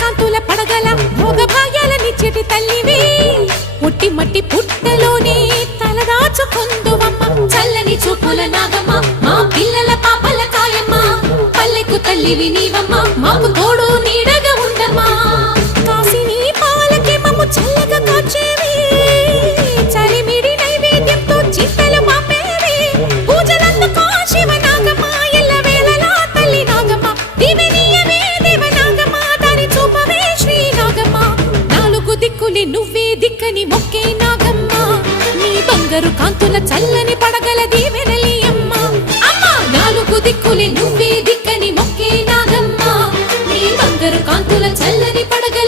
కాంతుల పడగల భోగ భాగ్యాలనిచ్చేటి తల్లివి పుట్టి మట్టి పుట్టలోనే తలదాచుకుందువమ్మ చల్లని చూపుల నాగమ్మ మా పిల్లల పాపల కాయమ్మ పల్లెకు తల్లివి నీవమ్మ మాకు తోడు నీడగా ఉండమ్మా కాసిని పాలకి మమ్ము చల్లగా కాచేవి చలిమిడి నైవేద్యంతో చింతలు మాపేవి పూజలందుకో శివ నాగమ్మ ఎల్ల వేళలా తల్లి నాగమ్మ దివినీయవే దేవ నాగమ్మ దారి చూపవే శ్రీ నాగమ్మ నాలుగు దిక్కులే నువ్వే దిక్కని మొక్కే నాగమ్మ నీ బంగారు కాంతుల చల్లని పడగల దీవెనలి అమ్మ అమ్మ నాలుగు దిక్కులే నువ్వే దిక్కని మొక్కే నాగమ్మ నీ బంగారు కాంతుల చల్లని పడగల